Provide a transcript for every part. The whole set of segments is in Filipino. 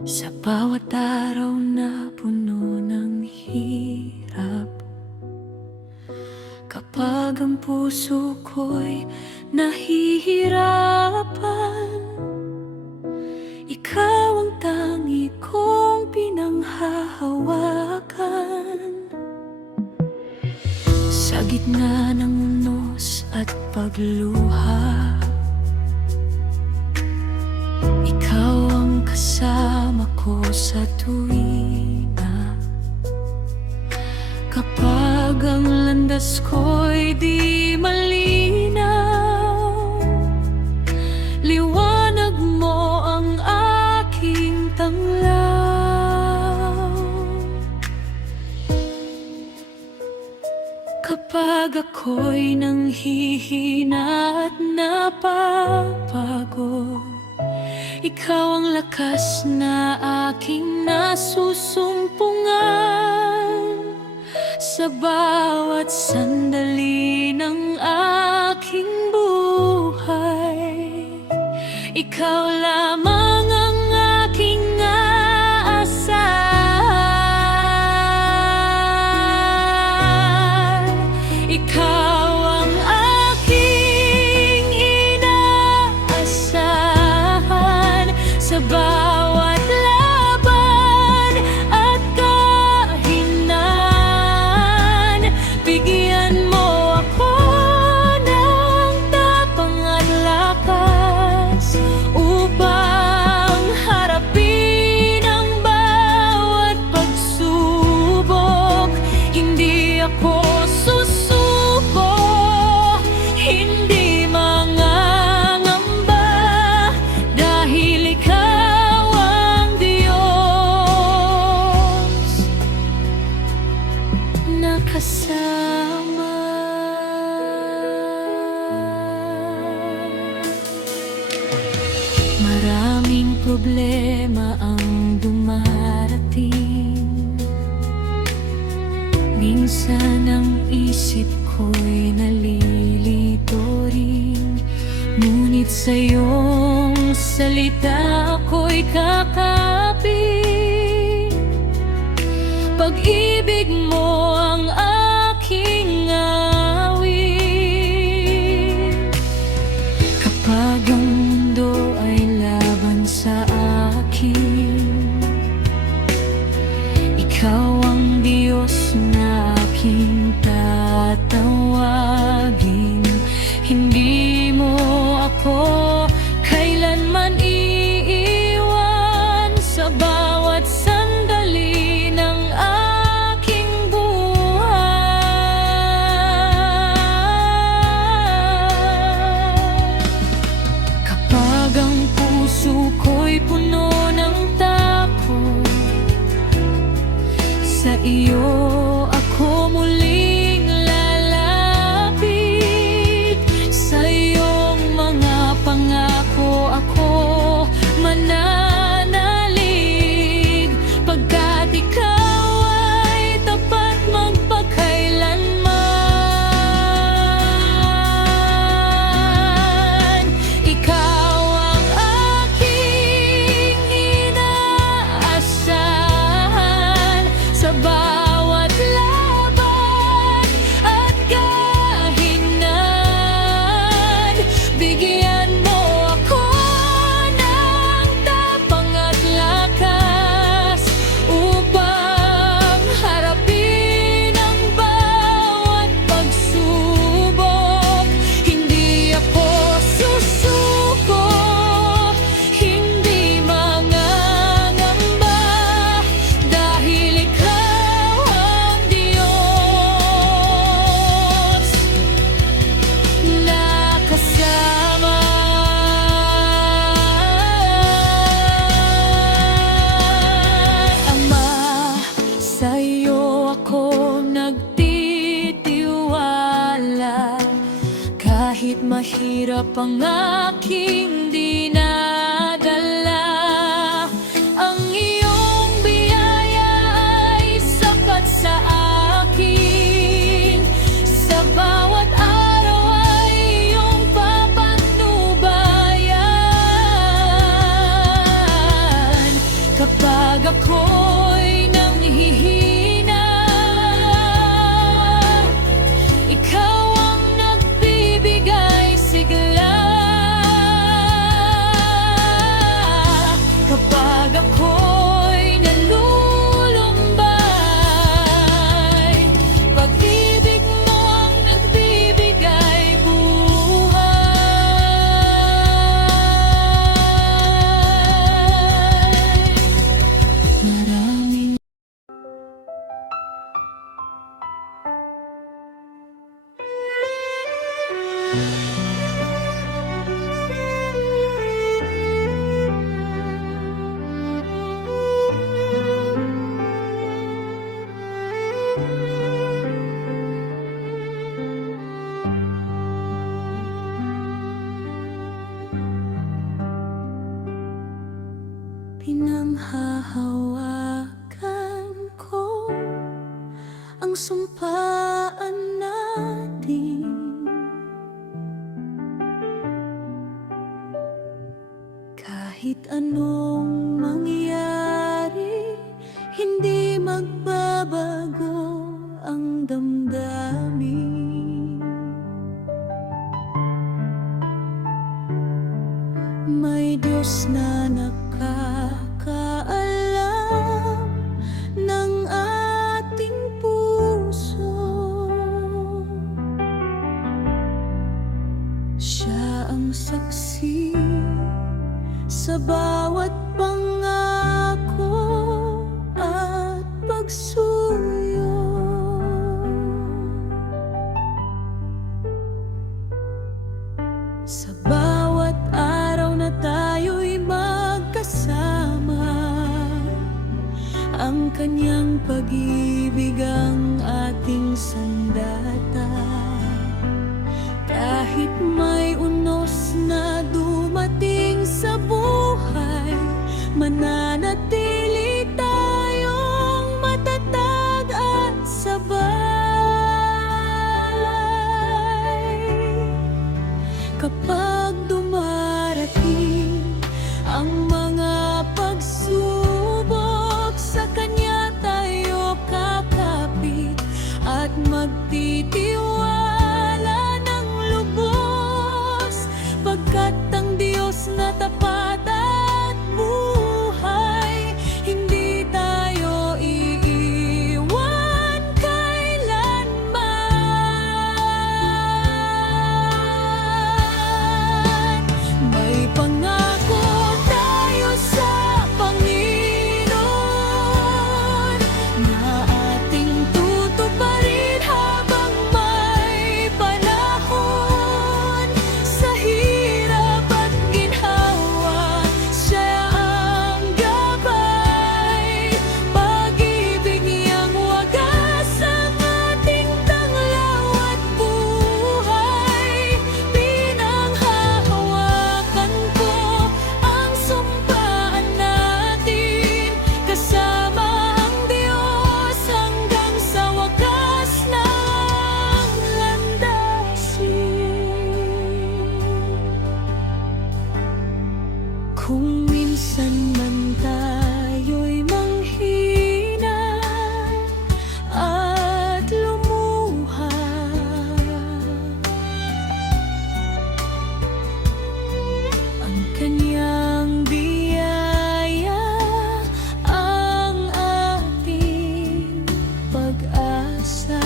Sa bawat araw na puno ng hirap, kapag ang puso ko'y nahihirapan, ikaw ang tangi kong pinanghahawakan. Sa gitna ng unos at pagluha, ikaw ang kasama ko sa tuwina. Kapag ang landas ko'y di malinaw, liwanag mo ang aking tanglaw. Kapag ako'y nanghihina at napapagod, ikaw ang lakas na aking nasusumpungan. Sa bawat sandali ng aking buhay, ikaw lamang ang aking aasahan. Ikaw ang aking inaasahan sa bawat laban at kahinaan. Bigyan mo ako ng tapang at lakas upang harapin ang bawat pagsubok. Hindi ako susuko, hindi mangangamba, dahil ikaw ang Diyos na kasama. Maraming problema ang dumarating, minsan ang isip ko'y nalilito rin, ngunit sa iyong salita ako'y kakapit. Pag-ibig mo ang aking awit. Kapag ang mundo ay laban sa akin, ikaw ang Diyos na aking tatawagin. Hindi mo ako kailanman iiwan sa bawat sandali ng aking buhay. Kapag ang puso ko'y puno ng takot, sa iyo ako muling lalapit. Sa iyong mga pangako ako mananalig, pagkat ikaw ay tapat magpakailanman. Ikaw ang aking inaasahan sa bawat laban at kahinaan. Bigyan mo ako ng tapang at lakas upang harapin ang bawat pagsubok. Hindi ako susuko, hindi mangangamba, dahil ikaw ang Diyos na kasama. Ama, sa iyo ako nagtitiwala, kahit mahirap ang aking dinadala. Ang iyong biyaya ay sapat sa akin, sa bawat araw ay iyong papatnubayan. ako'y nanghihina, ikaw ang nagbibigay sigla. Kapag ako'y nalulumbay, pag-ibig mo ang nagbibigay buhay. Maraming pinanghahawakan ko ang sumpaan natin. Kahit anong mangyari, hindi magbabago ang damdamin. May Diyos na nakakaalam ng ating puso. Siya ang saksi sa bawat pangako at pagsuyo. Sa bawat araw na tayo'y magkasama, ang kanyang pag-ibig ang ating sandata. Kahit may unos na dumating sa buhay, mananatili tayong matatag at sabay. Kapag dumarating ang mga pagsubok, sa Kanya tayo kakapit at magtitiwala ng lubos, pagkat ang Diyos na tapat at buhay, hindi tayo iiwan kailanman. May pangako tayo sa Panginoon na ating tutuparin habang may panahon. Sa hirap at ginhawa, siya ang gabay. Pag-ibig niyang wagas ang ating tanglaw at buhay. Pinanghahawakan ko ang sumpaan natin, kasama ang Diyos hanggang sa wakas ng landasin. Kung minsan man tayo'y manghina at lumuha, ang kanyang biyaya ang ating pag-asa.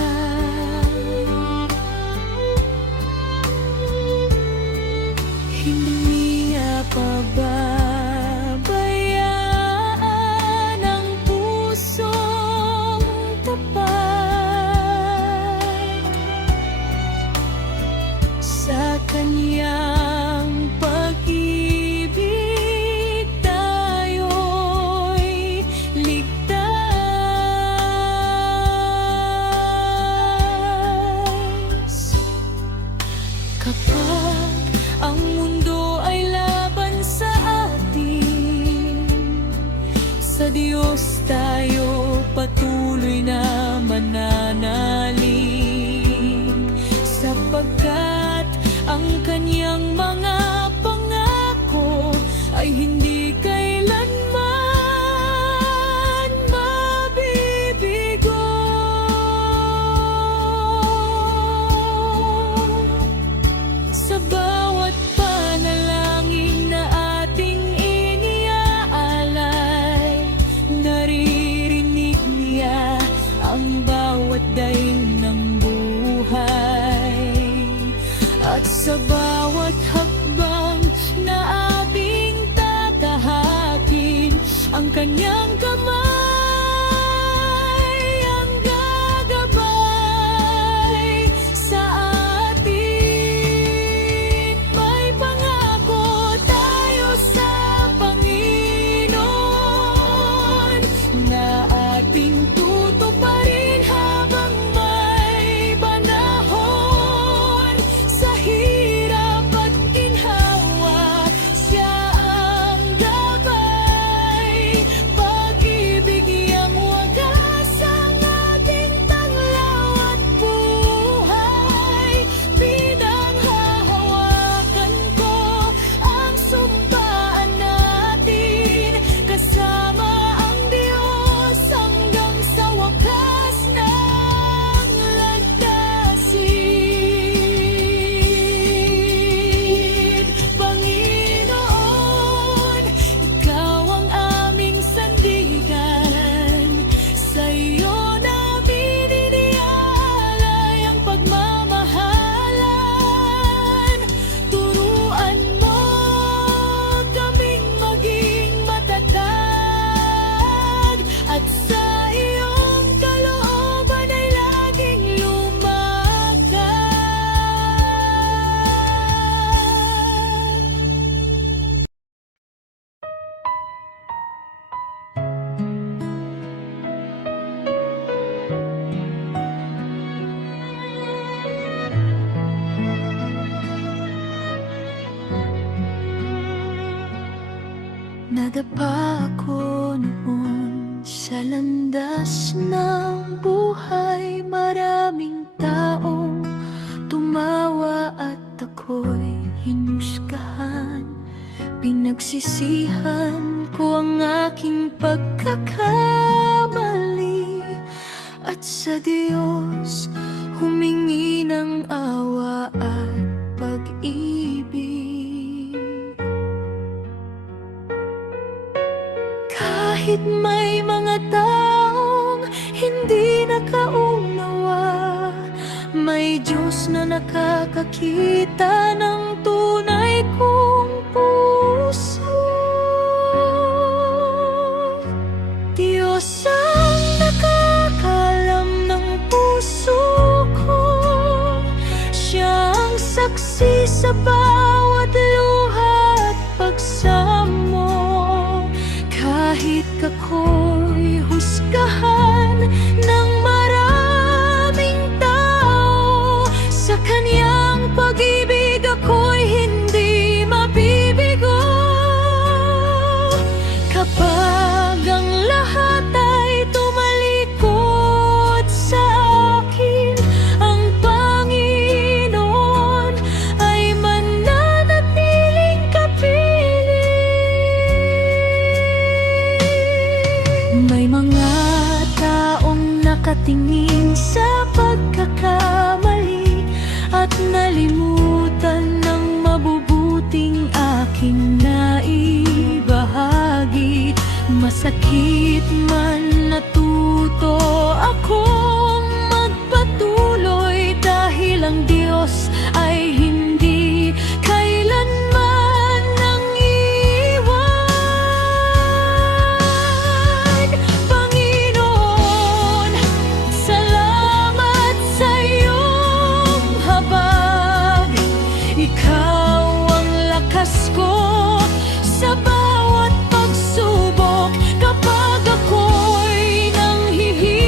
Hindi niya pababayaan ang pusong tapat. Sa Kanyang pag-ibig tayo'y ligtas. Kapag ang mundo ay laban sa atin, sa Diyos tayo patuloy na mananalig, sapagkat ang Kanyang mga pangako ay hindi kailanman kanyang kamay ang gagabay sa atin. May pangako tayo sa Panginoon na ating tutuparin habang may panahon. Sa hirap at ginhawa, siya ang gabay. Pag-ibig niyang wagas ang ating tanglaw at buhay. Pinanghahawakan ko ang sumpaan natin, kasama ang Diyos hanggang sa wakas ng landasin. Panginoon, Ikaw ang aming sandigan. Sa iyo namin iniaalay ang pagmamahalan. Turuan mo kaming maging matatag, at sa iyong kalooban ay laging lumakad. Nadapa ako noon sa landas ng buhay. Maraming taong tumawa at ako'y hinusgahan. Pinagsisihan ko ang aking pagkakamali, at sa Diyos humingi ng awa at pag-ibig. Kahit may mga taong hindi nakaunawa, may Diyos na nakakakita ng tunay kong puso. Diyos ang nakakalam ng puso ko, Siya ang saksi sa bawat luha at pagsamo. Kahit ako'y husgahan ng maraming tao, sa Kanyang pag-ibig ako'y hindi mabibigo. Kapag ang lahat ay tumalikod sa akin, ang Panginoon ay mananatiling kapiling. May mga taong nakatingin sa pagkakamali at nalimutan ng mabubuting aking naibahagi. Masakit man, natuto akong magpatuloy dahil ang Diyos ay hindi kailanman nang iwan. Panginoon, salamat sa iyong habag. Ikaw ang lakas ko sa bawat pagsubok. Kapag ako'y nanghihina,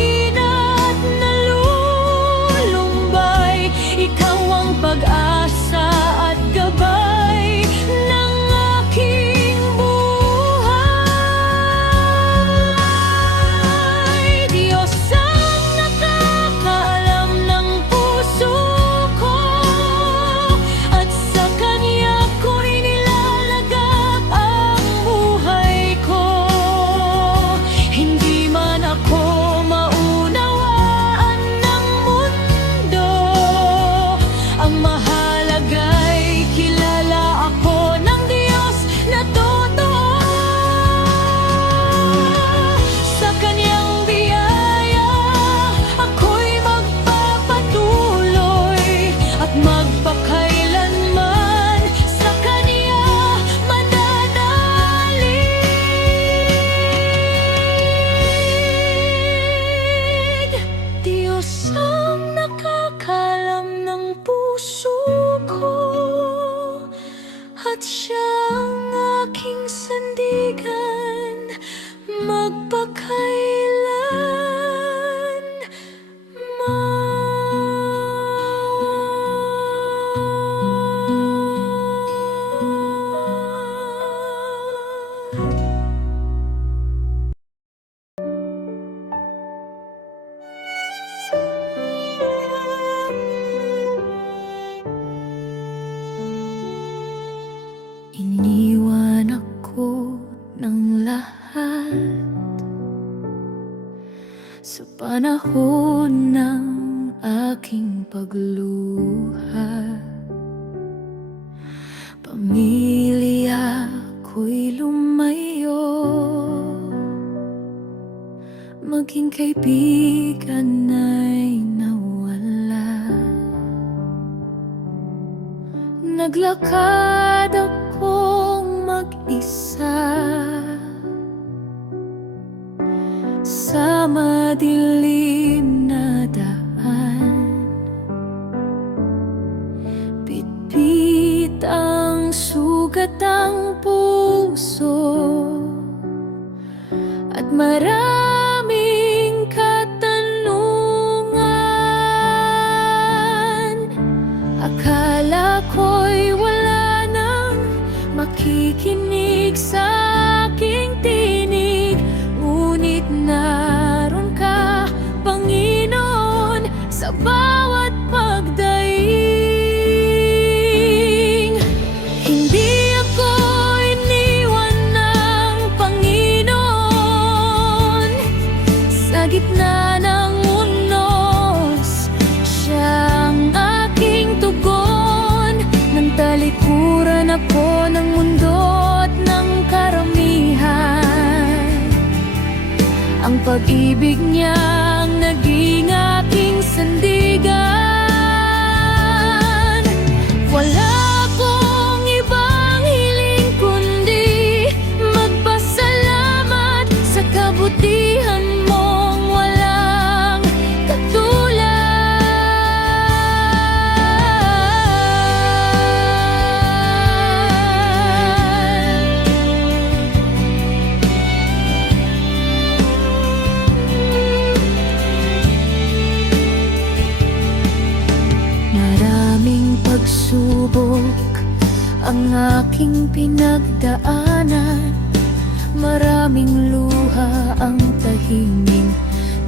sa panahon ng aking pagluha. Pamilya ko'y lumayo, maging kaibigan ay nawala. Naglakad akong mag-isa sa madilim na daan. Bitbit ang sugat ang puso at maraming katanungan. Akala ko'y wala nang makikinig sa aking tinig, ngunit naroon ka, Panginoon, sa bawat pagdaing. Hindi ako iniwan ng Panginoon sa gitna ng unos. Siya ang aking tugon nang talikuran ako ng mundo at ng karamihan. Ang pag-ibig niya ang naging aking sandigan. Wala akong ibang hiling kundi magpasalamat sa kabutihan mong walang katulad. Maraming pagsubok ang aking pinagdaanan, maraming luha ang tahiming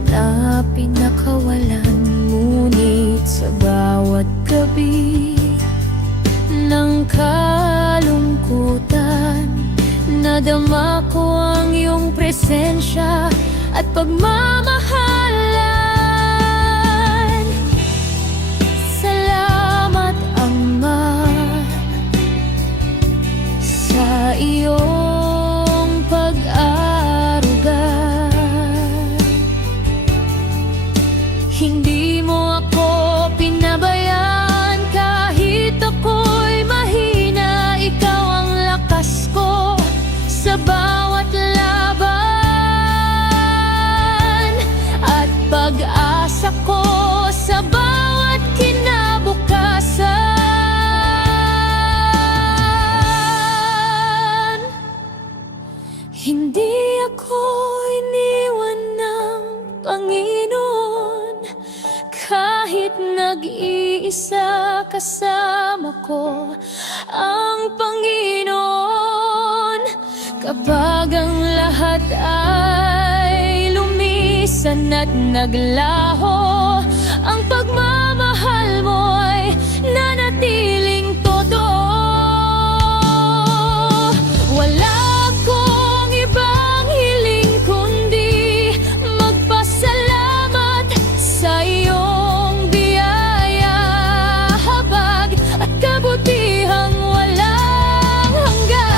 na pinakawalan. Ngunit sa bawat gabi ng kalungkutan, nadama ko ang iyong presensya at pagmamahalan. Salamat, Ama, sa iyong pag-aaruga. Hindi mo ako pinabayaan kahit ako'y mahina. Ikaw ang lakas ko sa bawat laban at pag-asa ko sa bawat kinabukasan. Hindi ako iniwan ng Panginoon kahit nag-iisa kasama ko ang Panginoon. Kapag ang lahat ay lumisan at naglaho, ang pagmamahal mo'y nanatiling totoo. Wala akong ibang hiling kundi magpasalamat sa iyong biyaya, habag at kabutihang walang hanggan.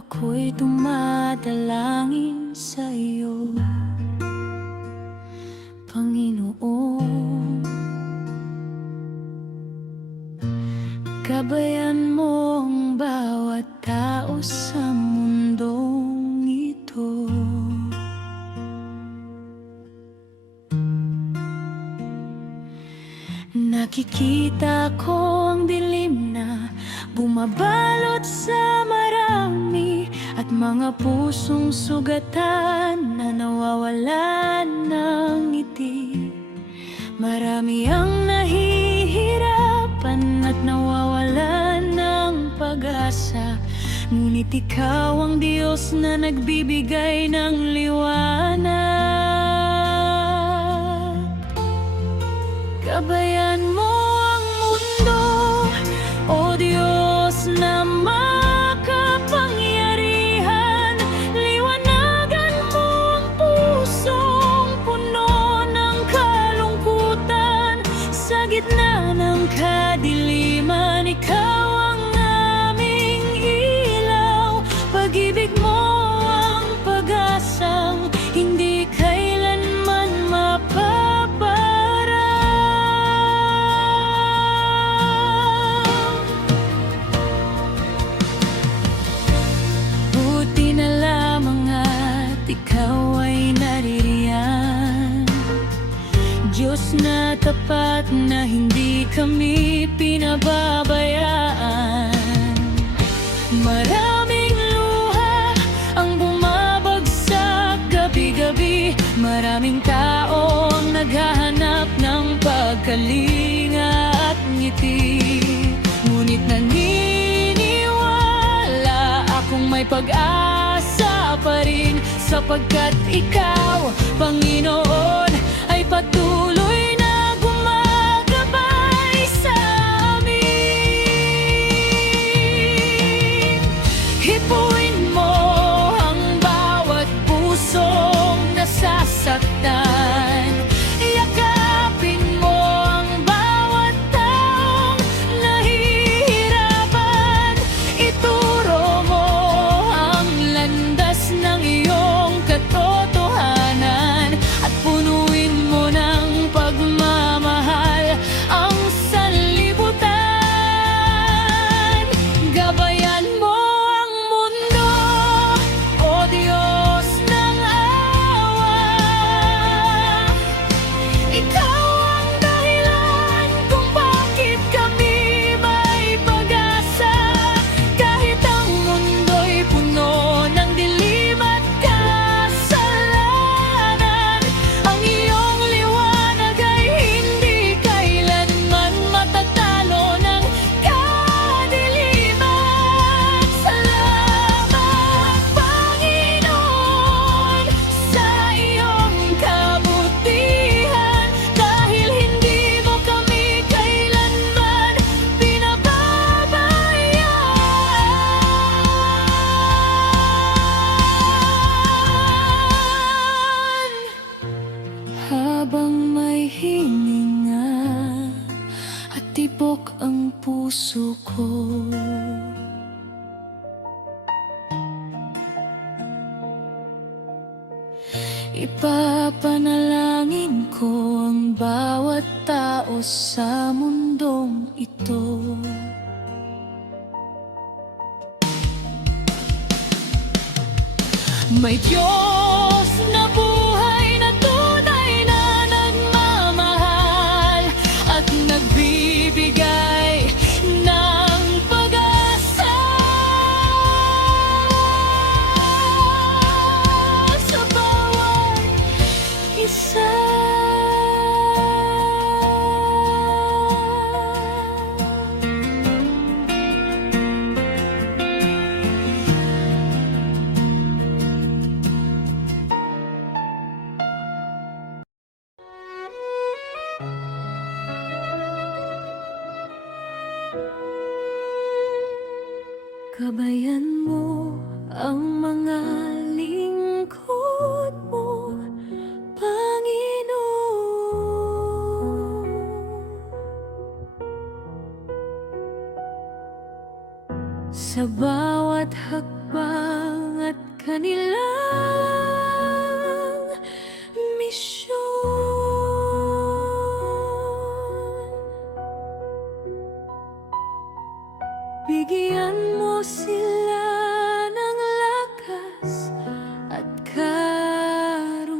ako'y dumadalangin sa iyo, Panginoon. Gabayan mo ang bawat tao sa mundong ito. Nakikita ko ang dilim na bumabalot sa marami, at mga pusong sugatan na nawawalan ng ngiti. Marami ang nahihirapan at nawawalan ng pag-asa, ngunit ikaw ang Diyos na nagbibigay ng liwanag. Gabayan mo ang mundo, O Diyos na makapangyarihan. Liwanagan mo ang pusong puno ng kalungkutan. Sa gitna ng kadiliman, ikaw ang aming ilaw. Pag-ibig mo ang pag-asang hindi kailanman ikaw ay naririyan, Diyos na tapat na hindi kami pinababayaan. Maraming luha ang bumabagsak gabi-gabi, maraming tao ang naghahanap ng pagkalinga at ngiti. Ngunit naniniwala akong may pag-asa pa rin, sapagkat ikaw, Panginoon, ay patuloy na gumagabay sa amin. Hipuin mo ang bawat pusong nasasaktan. Yakapin mo ang bawat taong nahihirapan. Ituro mo ang landas ng iyong katotohanan, at punuin mo ng pagmamahal ang sanlibutan. Gabayan mo ang mundo, O Diyos ng awa. Ikaw ang dahilan kung bakit kami may pag-asa. Kahit ang mundo'y puno ng dilim at kasalanan, ang iyong liwanag ay hindi kailanman matatalo ng kadiliman. Salamat, Panginoon, sa iyong kabutihan, dahil hindi mo kami kailanman pinababayaan. Habang may hininga at tibok ang puso ko, ipapanalangin ko ang bawat tao sa mundong ito. May Diyos na buhay na tunay na nagmamahal at nagbibigay ng pag-asa sa bawat isa. Gabayan mo ang mga lingkod mo, Panginoon. Sa bawat hakbang kanilang misyon. Bigyan mo sila ng lakas at karunungan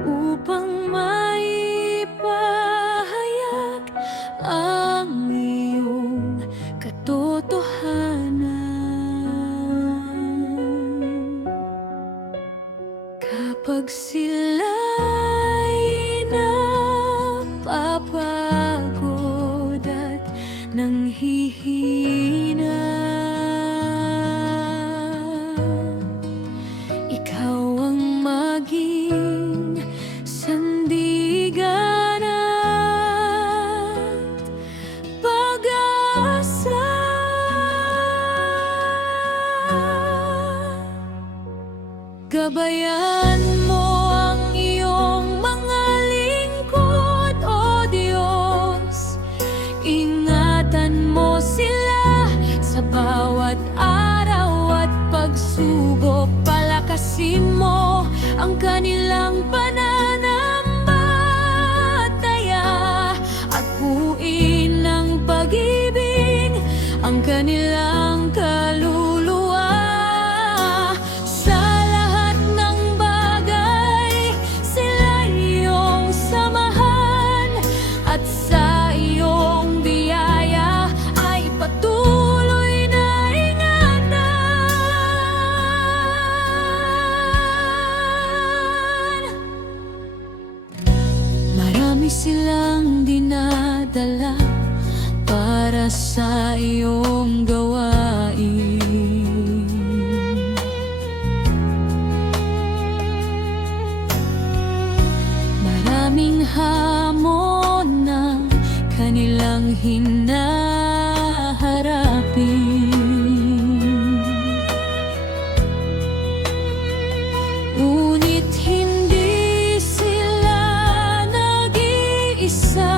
upang maipahayag ang iyong katotohanan. Kapag sila'y napapagod at nanghihina, ikaw ang maging sandigan at pag-asa. Gabayan mo ang iyong mga lingkod, O Diyos. Ingatan mo sila sa bawat araw at pagsubok. Palakasin mo ang kanilang pananampalataya at buuin ng pag-ibig ang kanilang kaluluwa. Sa lahat ng bagay, sila iyong samahan at sa iyong biyaya ay patuloy na ingatan. Marami silang dinadala para sa iyong gawain. Maraming hamon na kanilang hinaharapin. Ngunit hindi sila nag-iisa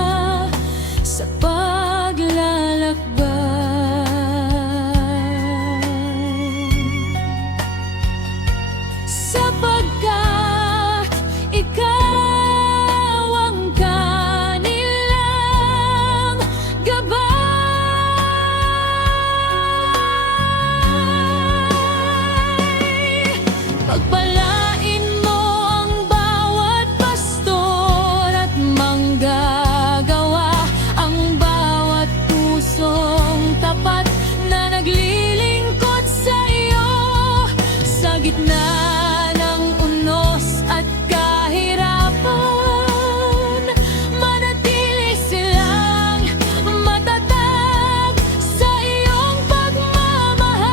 sa paglalakbay, sapagkat ikaw ang kanilang gabay. Pagpalain mo ang bawat pastor at manggagawa, ang bawat pusong tapat na naglilingkod sa iyo. Sa gitna ng unos at kahirapan, manatili silang matatag sa iyong pagmamahal.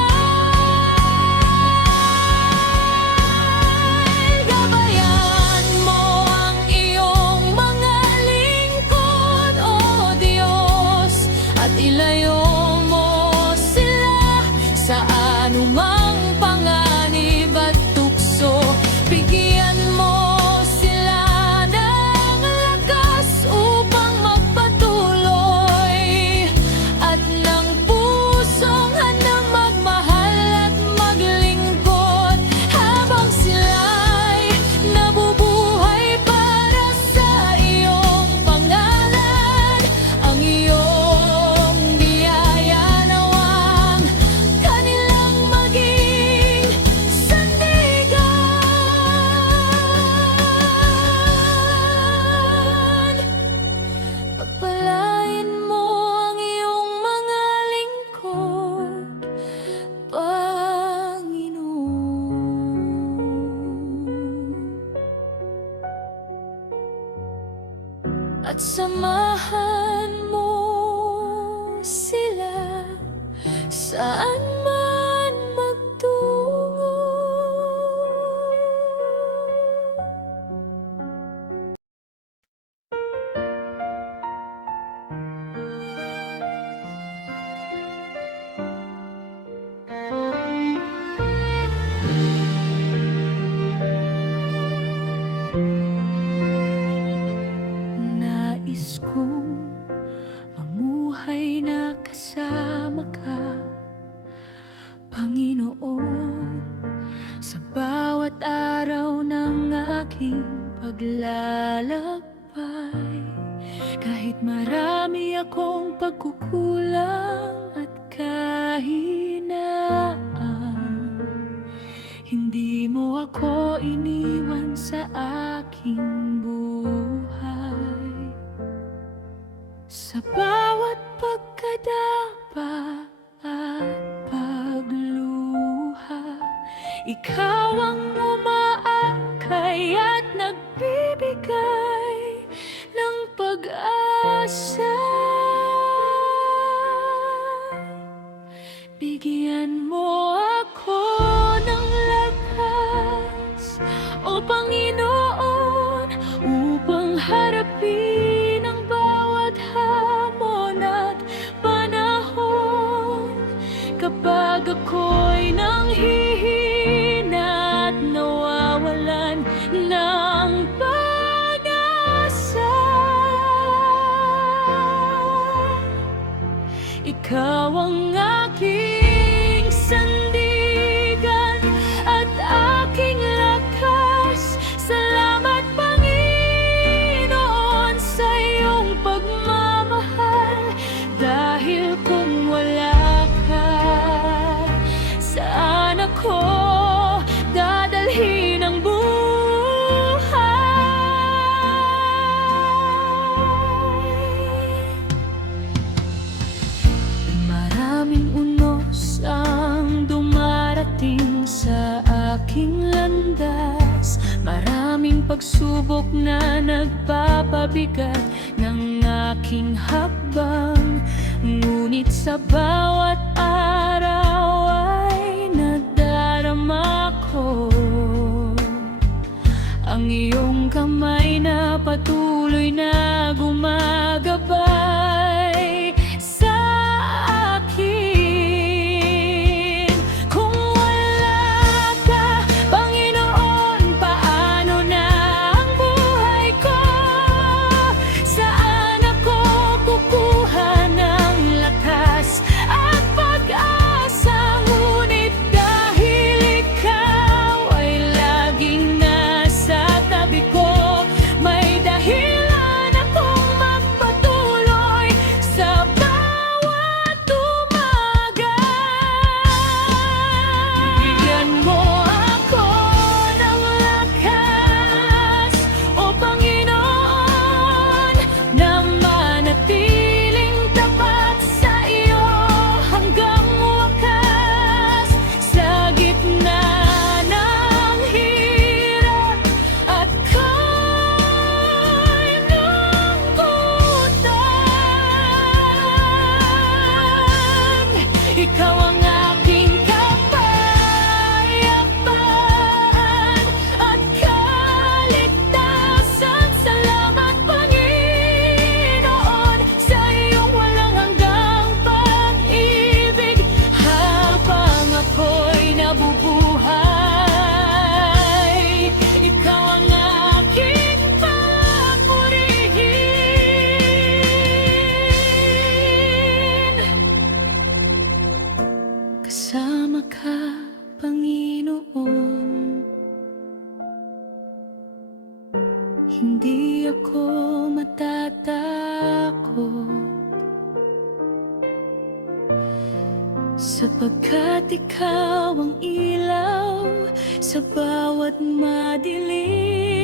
Gabayan mo ang iyong mga lingkod, O Diyos, at ilayo mo sila sa anumang panganib at tukso. Bigyan mo sila ng lakas upang magpatuloy at ng pusong handang magmahal at maglingkod habang sila'y nabubuhay para sa iyong pangalan. Ang iyong biyaya nawang kanilang maging sandigan. Pagpalain mo ang iyong mga lingkod, Panginoon, at samahan mo sila saan man magtungo. Nais kong mamuhay marami akong pagkukulang at kahinaan, hindi mo ako iniwan sa aking buhay. Sa bawat pagkadapa at pagluha, ikaw ang umaakay at nagbibigay ng pag-asa. Bigyan mo ako ng lakas, O Panginoon, upang harapin ang bawat hamon at panahon. Kapag ako'y nanghihina at nawawalan ng pag-asa, ikaw ang aking sandigan at aking lakas. Salamat, Panginoon, sa iyong pagmamahal. Dahil kung wala ka, saan ako dadalhin ang buhay? Maraming unos ang dumarating sa aking landas, maraming pagsubok na nagpapabigat ng aking hakbang. Ngunit sa bawat araw ay nadarama ko ang iyong kamay na patuloy na gumagabay sa akin. Kung wala ka, Panginoon, paano na ang buhay ko? Saan ako kukuha ng lakas at pag-asa? Ngunit dahil ikaw ay laging nasa tabi ko, may dahilan akong magpatuloy sa bawat umaga. Bigyan mo ako ng lakas, O Panginoon, na manatiling tapat sa iyo hanggang wakas. Sa gitna ng hirap at kalungkutan, ikaw ang aking kapayapaan at kaligtasan. Salamat, Panginoon, sa iyong walang hanggang pag-ibig. Habang ako'y nabubuhay, ikaw ang aking papurihin. Kasama ka, Panginoon, hindi ako matatakot, sapagkat ikaw ang ilaw sa bawat madilim